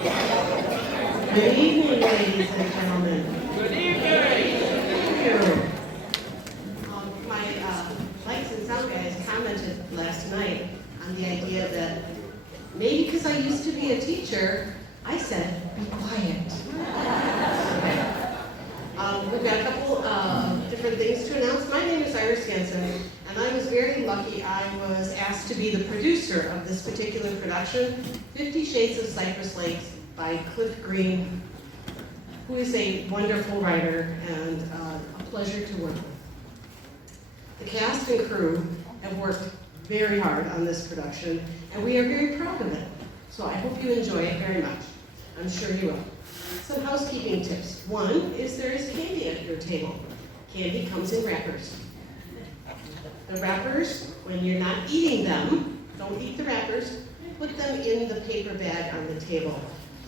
Good evening, ladies and gentlemen. Good evening. Thank you. My lights and sound guys commented last night on the idea that maybe because I used to be a teacher, I said, be quiet. We've got a couple different things to announce. My name is Iris Jensen, and I was very lucky. I was asked to be the producer of this particular production, 50 Shades of Cypress Lakes by Cliff Green, who is a wonderful writer and a pleasure to work with. The cast and crew have worked very hard on this production, and we are very proud of it. So I hope you enjoy it very much. I'm sure you will. Some housekeeping tips. One is there is candy at your table. Candy comes in wrappers. The wrappers, when you're not eating them, don't eat the wrappers, put them in the paper bag on the table.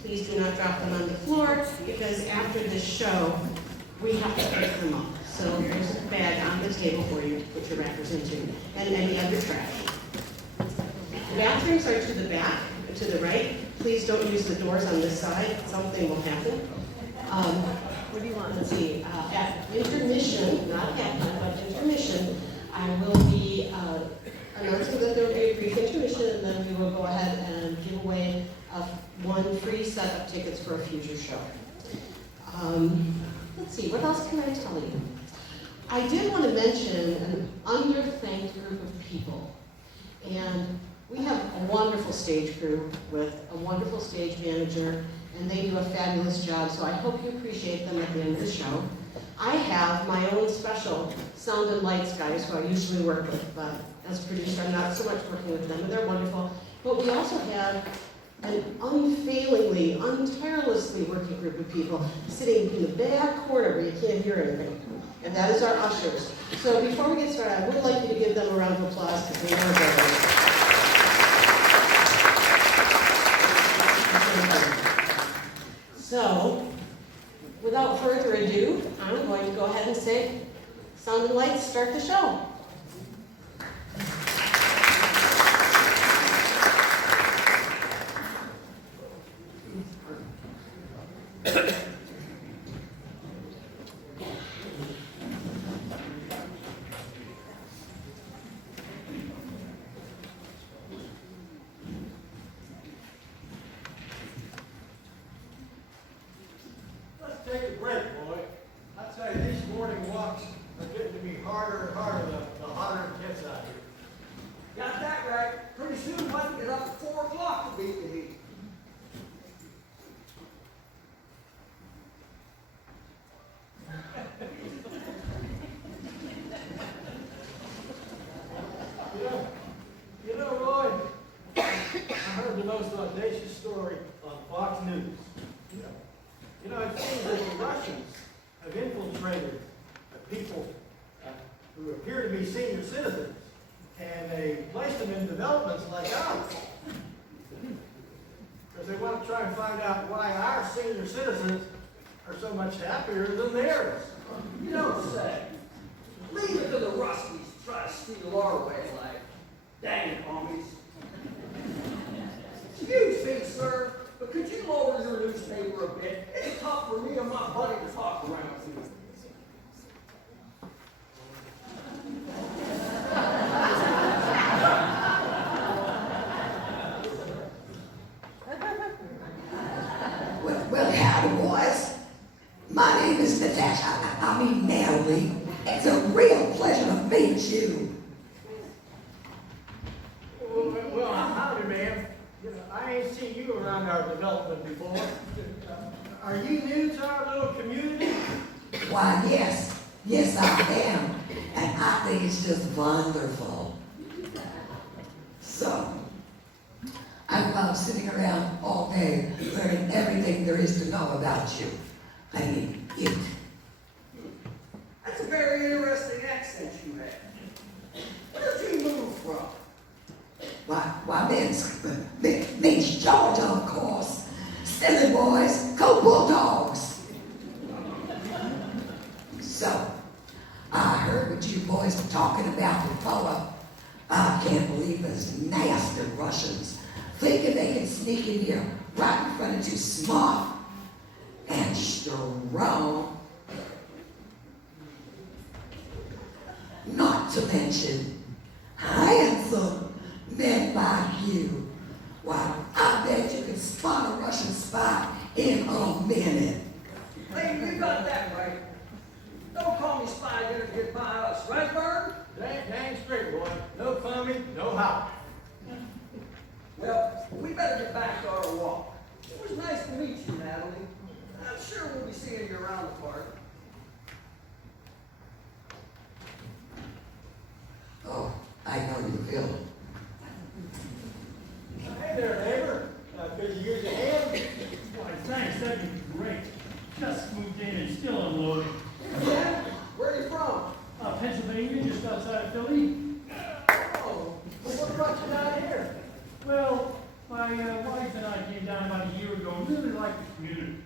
Please do not drop them on the floor, because after this show, we have to pick them up. So there's a bag on the table for you to put your wrappers into, and any other trash. The bathrooms are to the back, to the right. Please don't use the doors on this side. Something will happen. What do you want? Let's see. At intermission, not halftime, but intermission, I will be announcing that there will be a brief intermission, and then we will go ahead and give away one free set of tickets for a future show. Let's see, what else can I tell you? I did want to mention an underthanked group of people. And we have a wonderful stage crew with a wonderful stage manager, and they do a fabulous job, so I hope you appreciate them at the end of the show. I have my own special sound and lights guys who I usually work with, but as a producer, I'm not so much working with them, and they're wonderful. But we also have an unfailingly, untirelessly working group of people sitting in the back corner where you can't hear anything. And that is our ushers. So before we get started, I would like you to give them a round of applause because they are very. So, without further ado, I'm going to go ahead and say, sound and lights, start the show. Take a break, boy. I tell you, these morning walks are getting to be harder and harder the hotter it gets out here. Got that right. Pretty soon, one get up at 4 o'clock to beat the heat. You know, Roy, I heard the most audacious story on Fox News. You know, it seems that the Russians have infiltrated people who appear to be senior citizens, and they placed them in developments like ours. Because they want to try and find out why our senior citizens are so much happier than theirs. You don't say. Leave it to the Ruskies to try to steal our way of life. Dang it, homies. Excuse me, sir, but could you lower your newspaper a bit? It's tough for me and my buddy to talk around here. Well, howdy, boys. My name is Natasha. I mean Natalie. It's a real pleasure to meet you. Well, howdy, ma'am. I ain't seen you around our development before. Are you new to our little community? Why, yes. Yes, I am. And I think it's just wonderful. So, I'm sitting around all day learning everything there is to know about you. I mean, it. That's a very interesting accent you have. Where did you move from? Why, means Georgia, of course. Silly boys, go Bulldogs. So, I heard what you boys were talking about before. I can't believe those nasty Russians thinking they can sneak in here right in front of you smart and strong. Not to mention handsome men like you. Why, I bet you can spot a Russian spy in a minute. Lady, you got that right. Don't call me spy here to get by us, right, Bird? Dang straight, boy. No coming, no how. Well, we better get back to our walk. It was nice to meet you, Natalie. I'm sure we'll be seeing you around the park. Oh, I know you feel. Hey there, neighbor. Could you use a hand? Why, thanks, that'd be great. Just moved in and still unloading. Yeah? Where are you from? Pennsylvania, just outside of Philly. Oh, well, what brought you down here? Well, my wife and I came down about a year ago and really liked the community.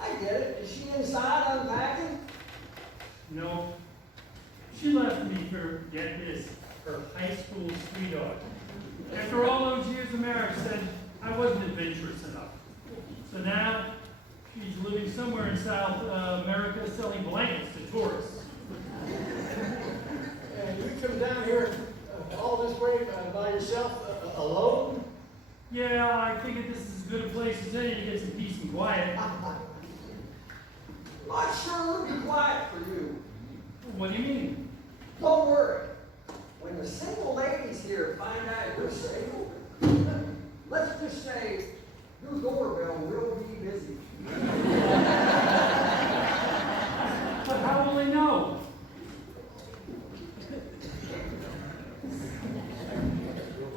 I get it. Is she inside unpacking? No, she left me for, get this, her high school sweetheart. After all those years of marriage, said I wasn't adventurous enough. So now, she's living somewhere in South America selling blankets to tourists. And you come down here all this way by yourself, alone? Yeah, I figured this is as good a place as any to get some peace and quiet. I'm sure it'll be quiet for you. What do you mean? Don't worry. When the single ladies here find out you're single, let's just say your doorbell will be busy. But how will they know?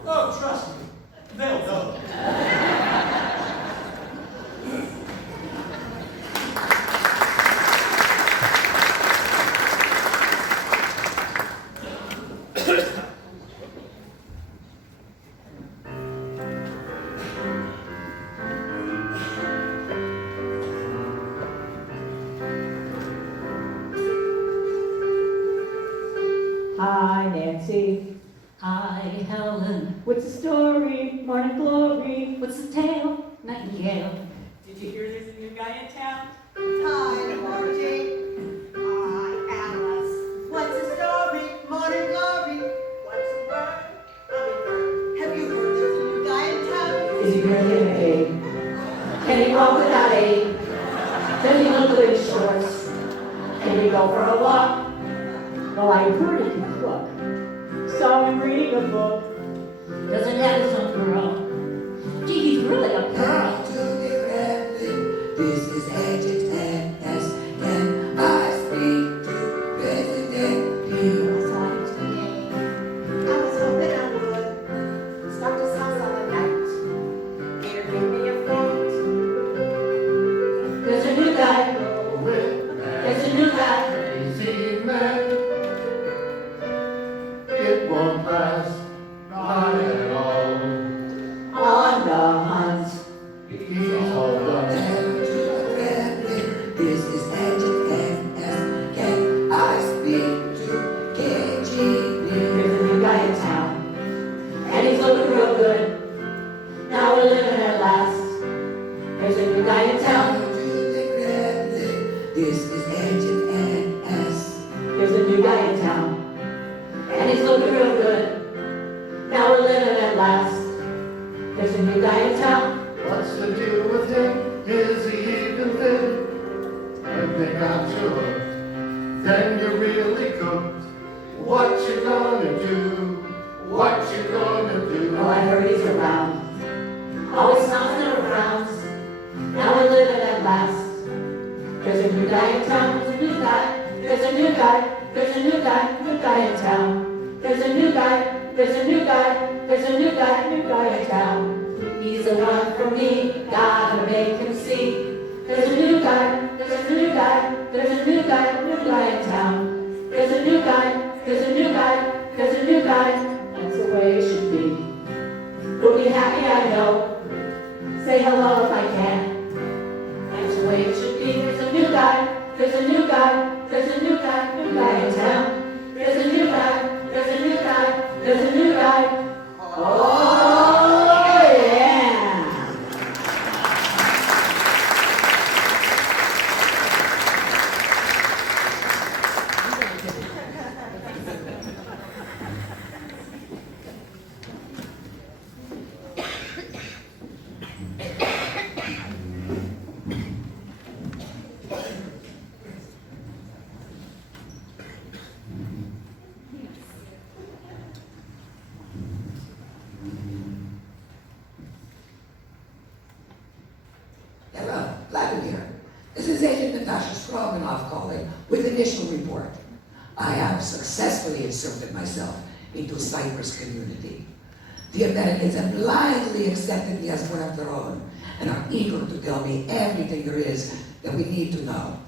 Oh, trust me. They'll know. Hi, Nancy. Hi, Helen. What's the story? Morning glory. What's the tale? Nightingale. Did you hear there's a new guy in town? Hi, Margie. Hi, Alice. What's the story? Morning glory. What's the word? Hummingbird. Have you heard there's a new guy in town? Is he really an egg? Can he walk without aid? Does he look good in shorts? Can he go for a walk? Well, I heard he can cook. Saw him reading a book. Doesn't have his own girl. Gee, he's really a pearl. To the Kremlin, this is adjutant S. Can I speak to President Hugh? I was hoping I would. Stop his house on the night. Here, give me a friend. There's a new guy. There's a new guy. Crazy man, it won't last, not at all. On the hunt. He's all done. To the Kremlin, this is adjutant S. Can I speak to KGB? There's a new guy in town, and he's looking real good. Now we're living at last. There's a new guy in town. To the Kremlin, this is adjutant S. There's a new guy in town, and he's looking real good. Now we're living at last. There's a new guy in town. What's the deal with him? Is he even fit? I think I'm sure. Then you're really cooked. What you gonna do? What you gonna do? Oh, I heard he's around. Always knocking around. Now we're living at last. There's a new guy in town. There's a new guy. There's a new guy. There's a new guy in town. There's a new guy. There's a new guy. There's a new guy in town. He's the one for me. Gotta make him see. There's a new guy. There's a new guy. There's a new guy in town. There's a new guy. There's a new guy. There's a new guy. That's the way it should be. We'll be happy, I know. Say hello if I can. That's the way it should be. There's a new guy. There's a new guy. There's a new guy in town. There's a new guy. There's a new guy. There's a new guy. Oh! successfully inserted myself into Cypress community. The Americans have blindly accepted me as one of their own and are eager to tell me everything there is that we need to know.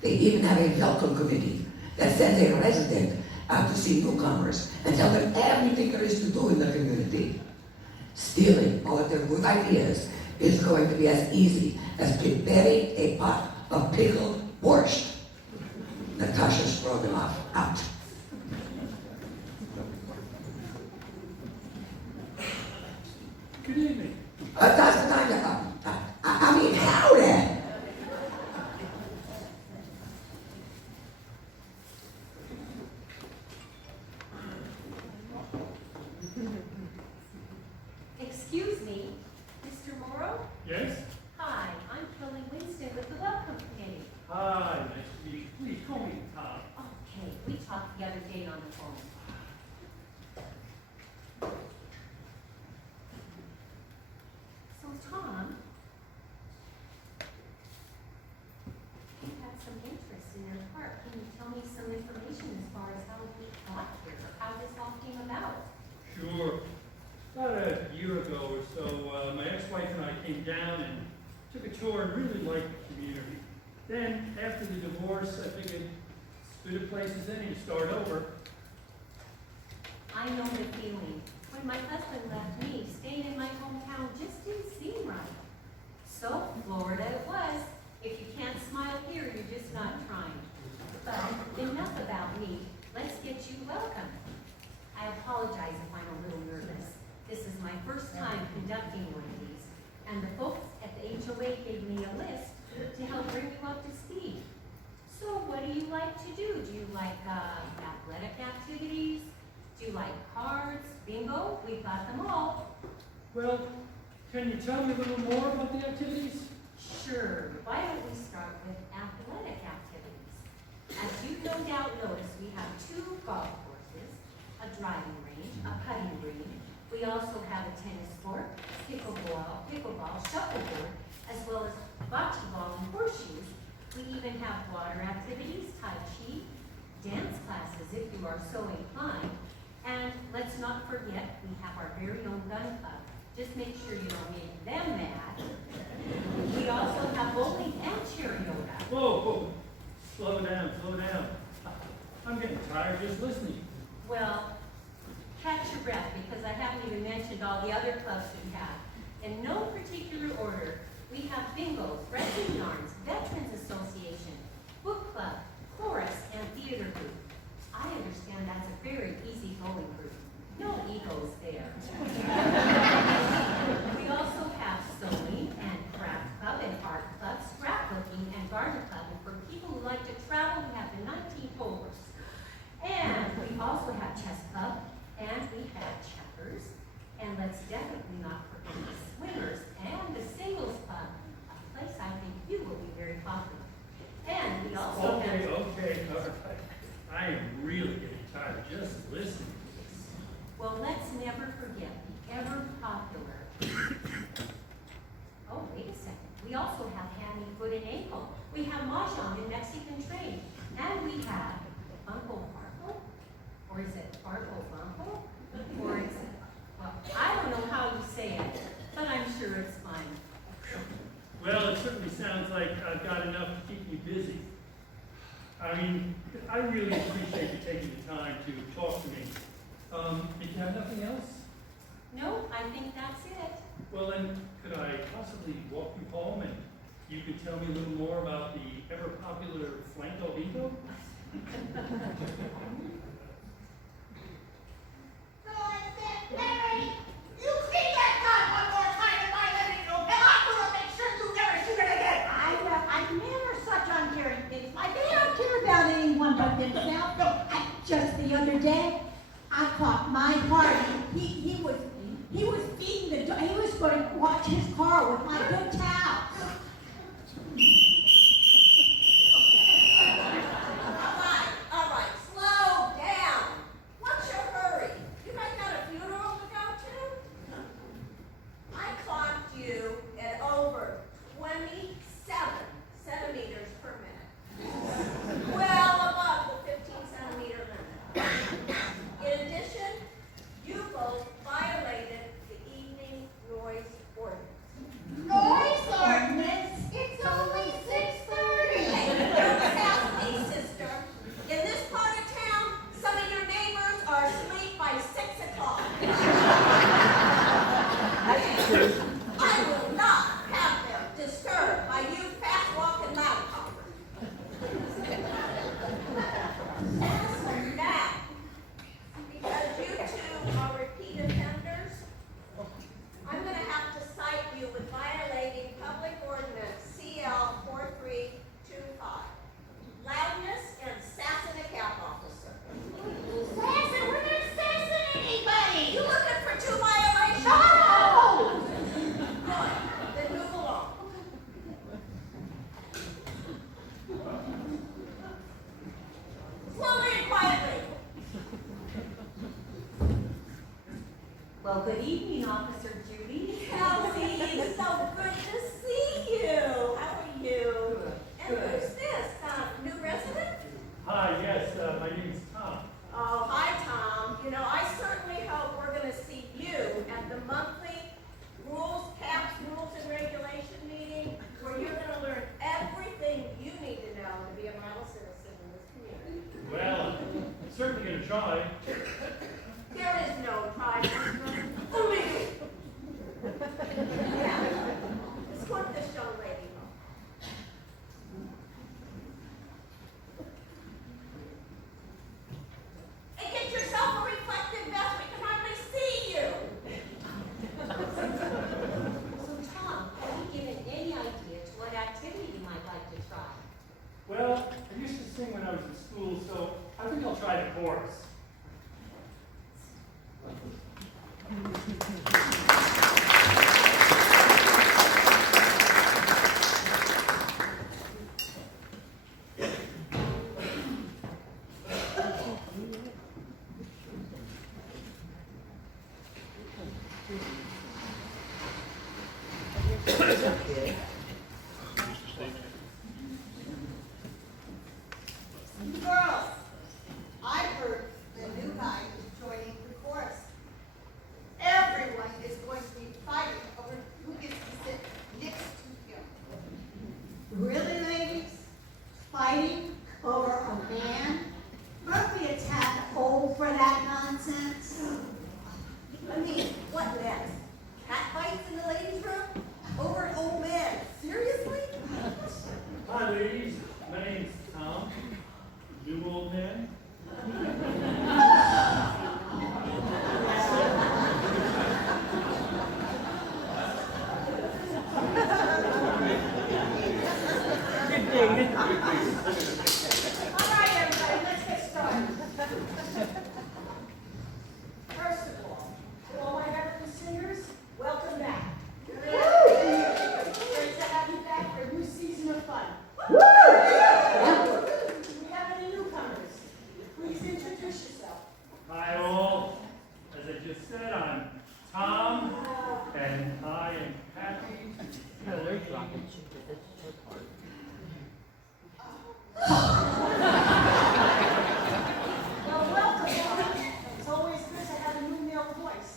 They even have a welcome committee that sends a resident out to see newcomers and tell them everything there is to do in the community. Stealing all of their good ideas is going to be as easy as preparing a pot of pickled borscht. Natasha Stroganoff, out. Good evening. That's the time to come. I mean, howdy. Excuse me, Mr. Morrow? Yes? Hi, I'm Kelly Winston with the Welcome Committee. Hi, nice to meet you. Please call me Tom. Okay, we talked the other day on the phone. So Tom, you had some interest in your park. Can you tell me some information as far as how we got here, or how this all came about? Sure. About a year ago or so, my ex-wife and I came down and took a tour and really liked the community. Then, after the divorce, I figured as good a place as any to start over. I know the feeling. When my husband left me, staying in my hometown just didn't seem right. So, Florida it was. If you can't smile here, you're just not trying. But enough about me. Let's get you welcome. I apologize if I'm a little nervous. This is my first time conducting one of these, and the folks at the HOA gave me a list to help bring you up to speed. So what do you like to do? Do you like athletic activities? Do you like cards, bingo? We've got them all. Well, can you tell me a little more about the activities? Sure. Why don't we start with athletic activities? As you no doubt noticed, we have 2 golf courses, a driving range, a putting green. We also have a tennis court, pickleball, shuffleboard, as well as bocce ball and horseshoes. We even have water activities, tai chi, dance classes if you are so inclined. And let's not forget, we have our very own gun club. Just make sure you don't make them mad. We also have bowling and chair yoga. Whoa. Slow down. I'm getting tired just listening. Well, catch your breath because I haven't even mentioned all the other clubs we have. In no particular order, we have bingos, wrestling yarns, Veterans Association, book club, chorus, and theater group. I understand that's a very easygoing group. No egos there. We also have sewing and craft club and art club, scrapbooking and garden club. And for people who like to travel, we have the 19 holes. And we also have chess club, and we have checkers. And let's definitely not forget the swingers and the singles club, a place I think you will be very popular. And we also have... Okay, all right. I am really getting tired just listening. Well, let's never forget the ever popular. Oh, wait a second. We also have hand and foot and ankle. We have mahjong and Mexican train. And we have Uncle Farco? Or is it Farco Bronco? Or is it, well, I don't know how you say it, but I'm sure it's fine. Well, it certainly sounds like I've got enough to keep me busy. I mean, I really appreciate you taking the time to talk to me. Did you have nothing else? No, I think that's it. Well, then, could I possibly walk you home and you could tell me a little more about the ever-popular Flanco Bingo? Larry, you see that guy one more time in my living room, and I'm gonna make sure you never see it again. I've never such uncaring things. Like they don't care about anyone but themselves. Just the other day, I caught my party. He was feeding the dog. He was going to wash his car with my good towels. All right, slow down. What's your hurry? You guys got a funeral to go to? I clocked you at over 27 centimeters per minute. Well above the 15 centimeter limit. Well, good evening, Officer Judy. Kelsey, so good to see you. How are you? And who's this? New resident? Hi, yes, my name's Tom. Oh, hi, Tom. You know, I certainly hope we're going to see you at the monthly CAPS rules and regulation meeting, where you're going to learn everything you need to know to be a model citizen in this community. Well, I'm certainly going to try. There is no try. Only you. Yeah. Escort this young lady home. And get yourself a reflective vest. We can hardly see you. So Tom, have you given any idea to what activity you might like to try? Well, I used to sing when I was in school, so I think I'll try the chorus. Girls, I heard the new guy is joining the chorus. Everyone is going to be fighting over who gets to sit next to him. Really, ladies? Fighting over a man? Aren't we a tad old for that nonsense? I mean, what next? Cat fights in the ladies' room? Over an old man? Seriously? Hi, ladies. My name's Tom. You old man? All right, everybody, let's get started. First of all, to all my veteran singers, welcome back. Great to have you back for a new season of fun. Do we have any newcomers? Please introduce yourself. Hi, all. As I just said, I'm Tom, and I am happy to Well, welcome. It's always good to have a new male voice.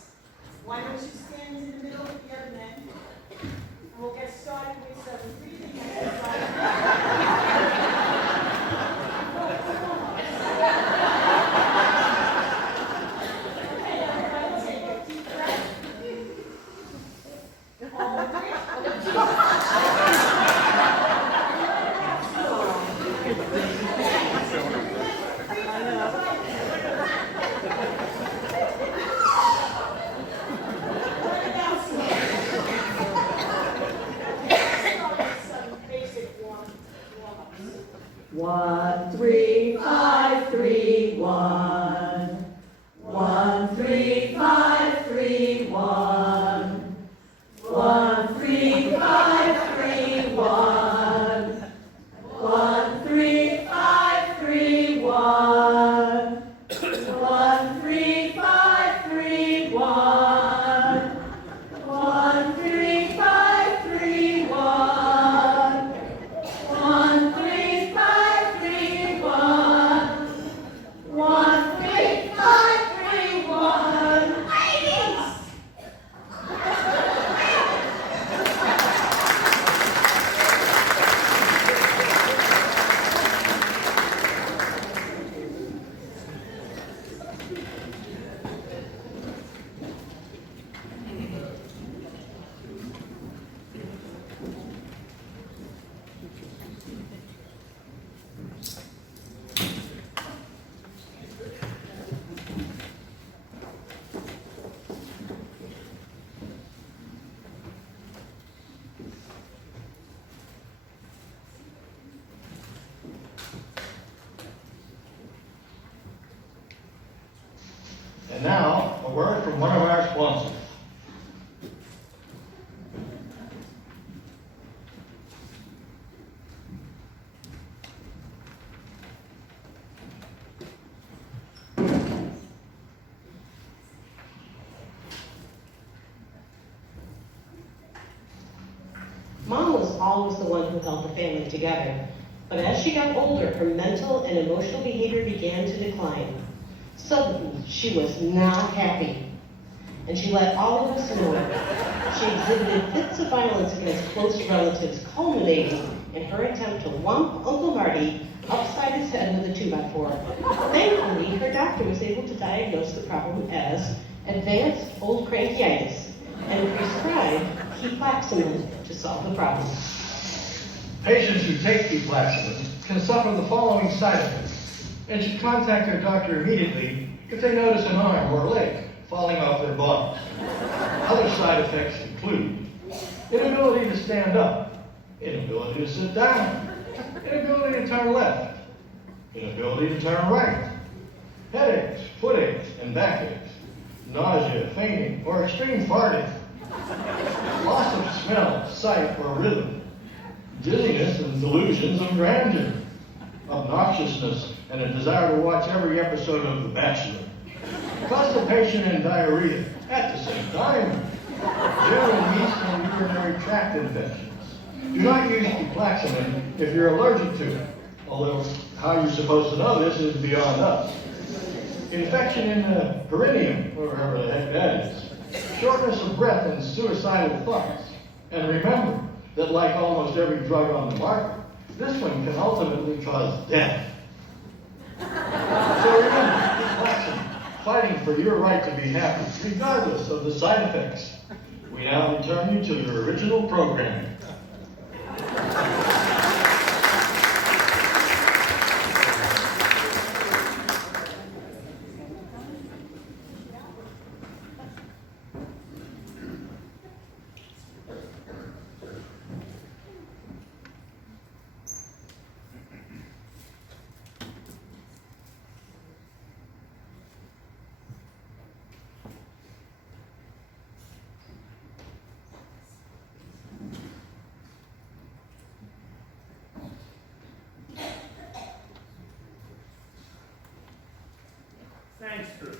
Why don't you stand in the middle with the other men? And we'll get started with some breathing exercises. Okay, everybody, take a deep breath. All three. Some basic warm-ups. 1, 3, 5, 3, 1. 1, 3, 5, 3, 1. 1, 3, 5, 3, 1. 1, 3, 5, 3, 1. 1, 3, 5, 3, 1. 1, 3, 5, 3, 1. 1, 3, 5, 3, 1. 1, 3, 5, 3, 1. Ladies! And now, a word from one of our sponsors. always the one who held the family together. But as she got older, her mental and emotional behavior began to decline. Suddenly, she was not happy, and she let all of us know it. She exhibited fits of violence against close relatives, culminating in her attempt to whomp Uncle Marty upside his head with a 2x4. Thankfully, her doctor was able to diagnose the problem as advanced old crankiitis and prescribed Keflaxamine to solve the problem. Patients who take Keflaxamine can suffer the following side effects and should contact their doctor immediately if they notice an arm or leg falling off their bodies. Other side effects include inability to stand up, inability to sit down, inability to turn left, inability to turn right, headaches, footaches, and backaches, nausea, fainting, or extreme farting, loss of smell, sight, or rhythm, dizziness and delusions of grandeur, obnoxiousness, and a desire to watch every episode of The Bachelor, constipation and diarrhea at the same time, general yeast and urinary tract infections. Do not use Keflaxamine if you're allergic to it, although how you're supposed to know this is beyond us. Infection in the perineum, or wherever the heck that is, shortness of breath and suicidal thoughts. And remember that like almost every drug on the market, this one can ultimately cause death. So remember, Keflaxamine, fighting for your right to be happy, regardless of the side effects. We now return you to your original programming. Thanks for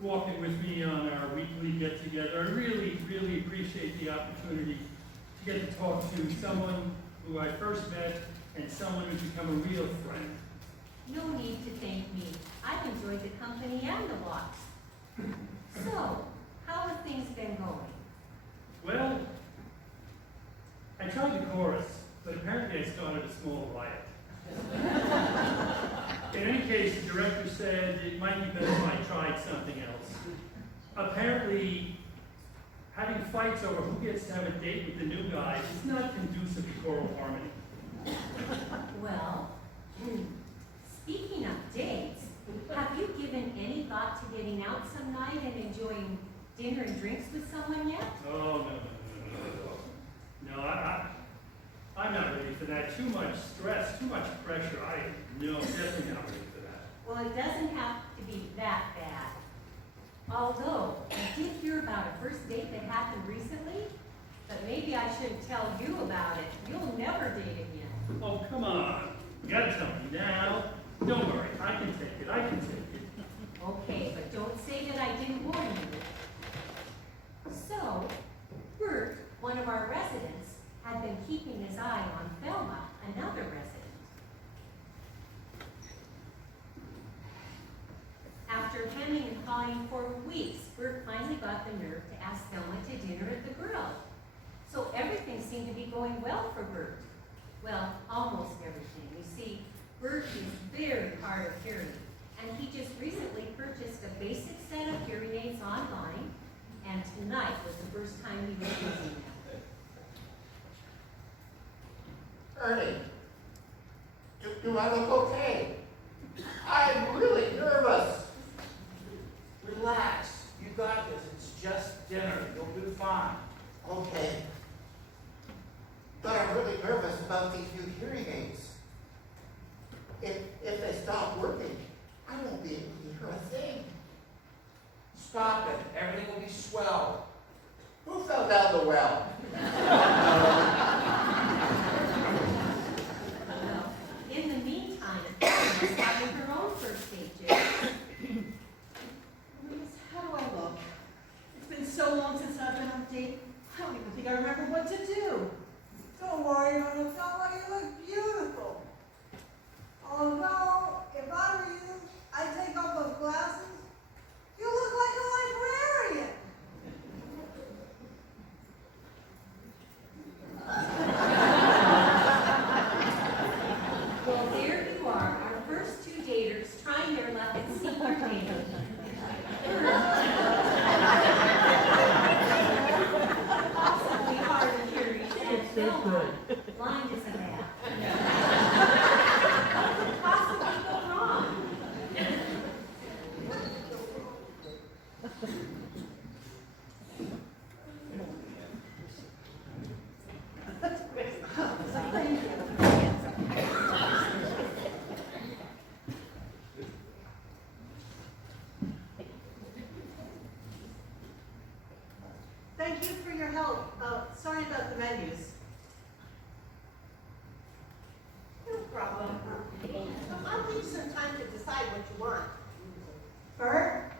walking with me on our weekly get-together. I really, really appreciate the opportunity to get to talk to someone who I first met and someone who's become a real friend. No need to thank me. I've enjoyed the company and the walks. So, how have things been going? Well, I tried the chorus, but apparently I started a small riot. In any case, the director said it might be better if I tried something else. Apparently, having fights over who gets to have a date with the new guy is not conducive to choral harmony. Well, speaking of dates, have you given any thought to getting out some night and enjoying dinner and drinks with someone yet? Oh, no, I'm not ready for that. Too much stress, too much pressure. No, definitely not ready for that. Well, it doesn't have to be that bad. Although, I did hear about a first date that happened recently, but maybe I shouldn't tell you about it. You'll never date again. Oh, come on. You gotta tell me now. Don't worry, I can take it. Okay, but don't say that I didn't warn you. So, Bert, one of our residents, had been keeping his eye on Thelma, another resident. After hemming and hawing for weeks, Bert finally got the nerve to ask Thelma to dinner at the grill. So everything seemed to be going well for Bert. Well, almost everything. You see, Bert is very hard of hearing, and he just recently purchased a basic set of hearing aids online, and tonight was the first time he was using them. Ernie, do I look okay? I'm really nervous. Relax. You got this. It's just dinner. You'll do fine. Okay. But I'm really nervous about these new hearing aids. If they stop working, I won't be able to hear a thing. Stop it. Everything will be swell. Who fell down the well? Well, in the meantime, Thelma's having her own first date, Jay. How do I look? It's been so long since I've been on a date, I don't even think I remember what to do. Go Thank you for your help. Sorry about the menus. No problem. I'll give you some time to decide what you want. Bert?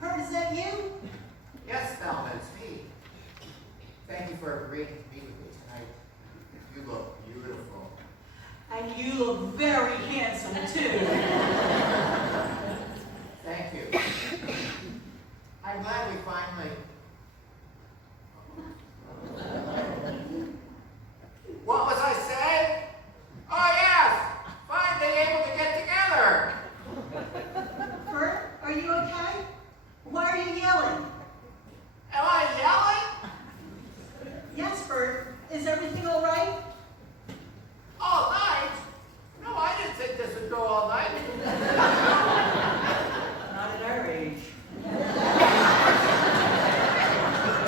Bert, is that you? Yes, Thelma, it's me. Thank you for agreeing to meet with me tonight. You look beautiful. And you look very handsome too. Thank you. I'm glad we finally... What was I saying? Oh yes! Finally able to get together! Bert, are you okay? Why are you yelling? Am I yelling? Yes, Bert. Is everything all right? All night? No, I didn't think this would go all night. Not at our age.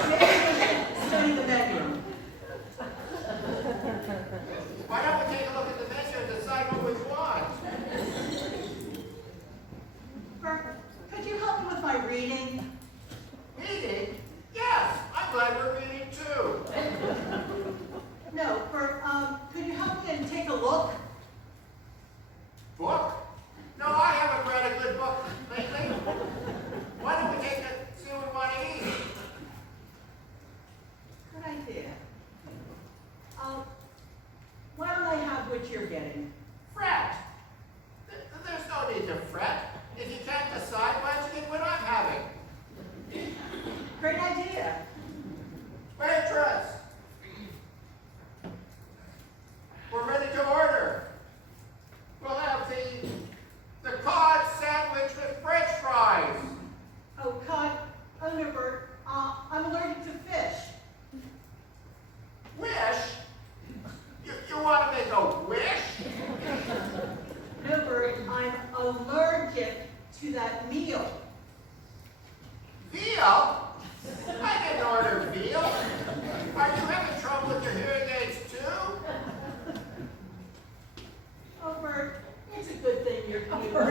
Maybe we should study the menu. Why don't we take a look at the menu and decide what we want? Bert, could you help me with my reading? Reading? Yes, I'm glad we're reading too. No, Bert, could you help me and take a look? Book? No, I haven't read a good book lately. Why don't we take it, see what we want to eat? Good idea. Why don't I have what you're getting? Fret. There's no need to fret. If you can't decide, why don't you get what I'm having? Great idea. Waitress! We're ready to order. We'll have the cod sandwich with French fries. Oh, cod. Oh, no, Bert. I'm allergic to fish. Wish? You want to make a wish? No, Bert. I'm allergic to that meal. Veal? I didn't order veal. Are you having trouble with your hearing aids too? Oh, Bert. It's a good thing you're here.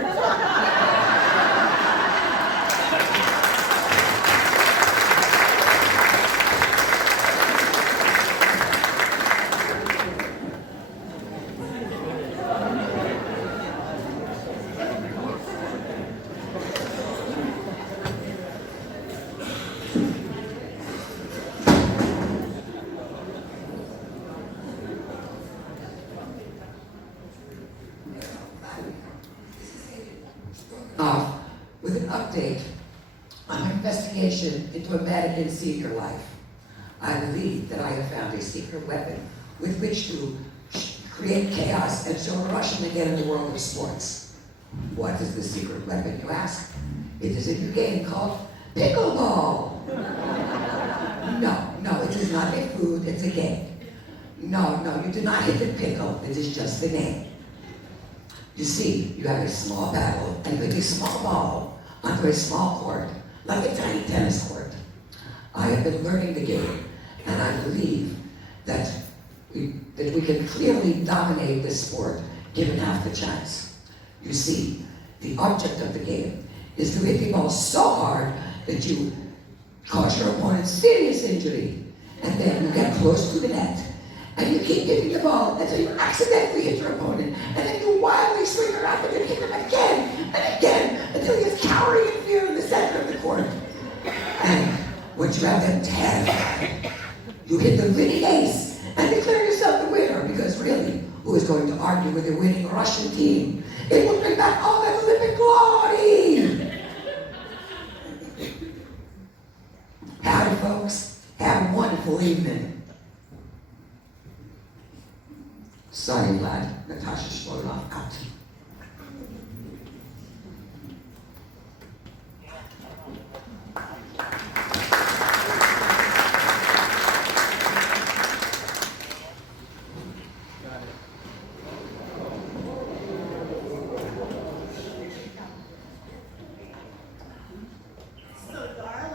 With an update on my investigation into a mannequin senior life. I believe that I have found a secret weapon with which to create chaos and show Russian again in the world of sports. What is the secret weapon, you ask? It is a new game called pickleball. No, it is not a food, it's a game. No, you do not hit the pickle, it is just the name. You see, you have a small paddle and you hit a small ball onto a small court, like a tiny tennis court. I have been learning the game, and I believe that we can clearly dominate this sport given half the chance. You see, the object of the game is to hit the ball so hard that you cause your opponent serious injury, and then you get close to the net, and you keep hitting the ball until you accidentally hit your opponent, and then you wildly swing around and you hit him again and again until he is cowering in fear in the center of the court. And once you have them terrified, you hit the winning ace and declare yourself the winner, because really, who is going to argue with the winning Russian team? It will bring back all that Olympic glory! Howdy, folks. Have a wonderful evening. Sorry, lad. Natasha Shmolov out. So, darling,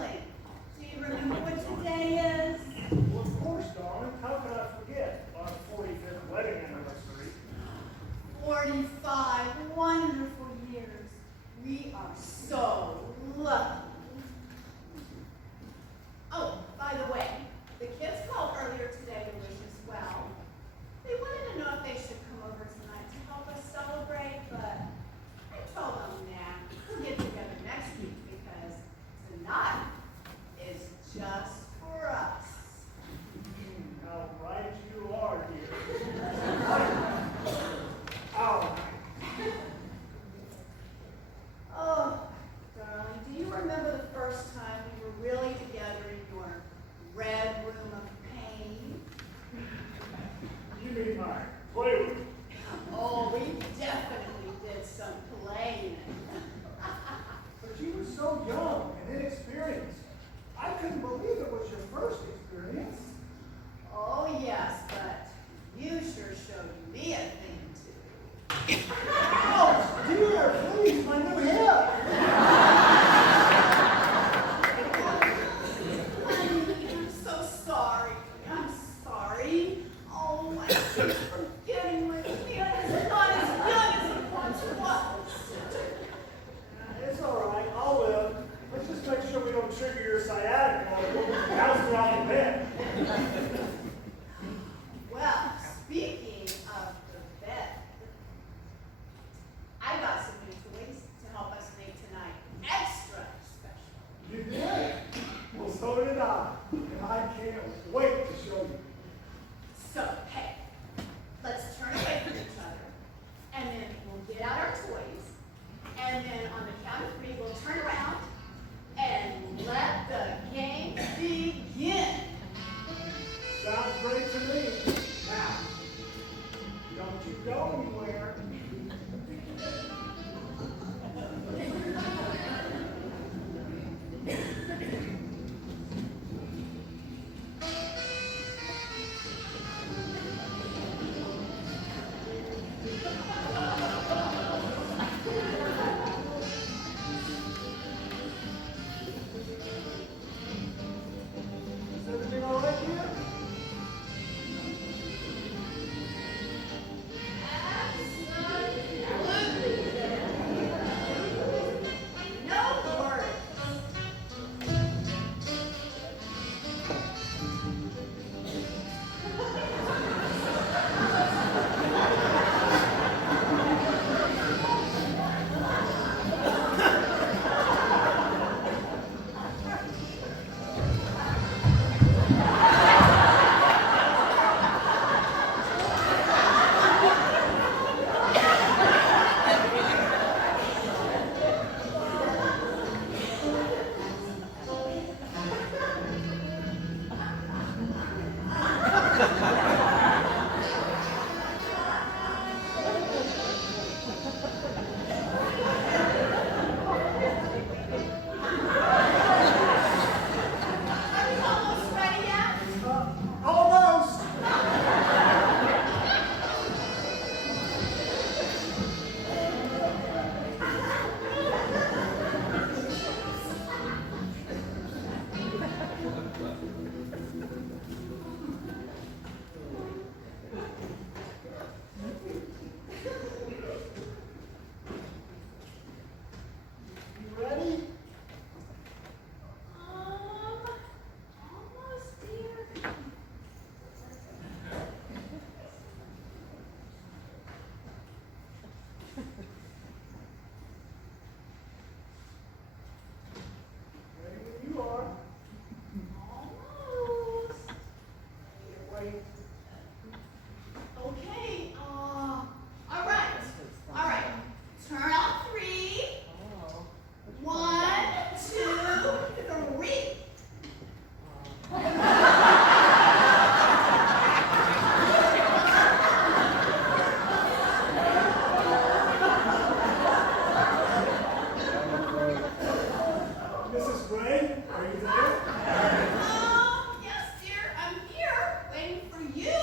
Well, speaking of the bed, I got some new toys to help us make tonight extra special. You did? Well, so did I. And I can't wait to show you. So, hey, let's turn away from each other, and then we'll get out our toys, and then on the count of 3, we'll turn around and let the game begin. Sounds great to me. Now, don't you go anywhere. Is everything all right here? No worries. Are you almost ready yet? Almost! You ready? Almost, dear. Ready when you are. Almost. Wait. Okay, all right. All right. Turn on 3. 1, 2, 3. Mrs. Gray, are you there? Yes, dear, I'm here, waiting for you.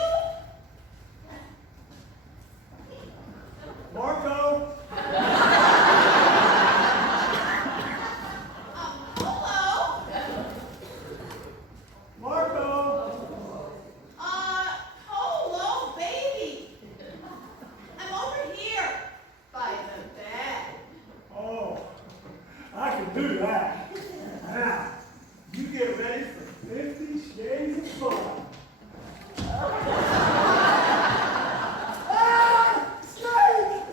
Marco! Hello. Marco! Hello, baby. I'm over here by the bed. Oh, I can do that. Now, you get ready for 50 Shades of Fun. Ah! Snake!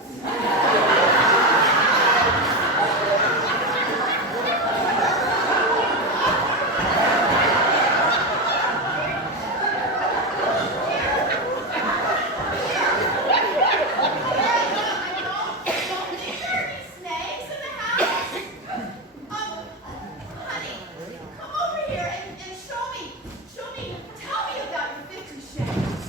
Don't think there are any snakes in the house. Honey, come over here and show me, tell me about your 50 shades.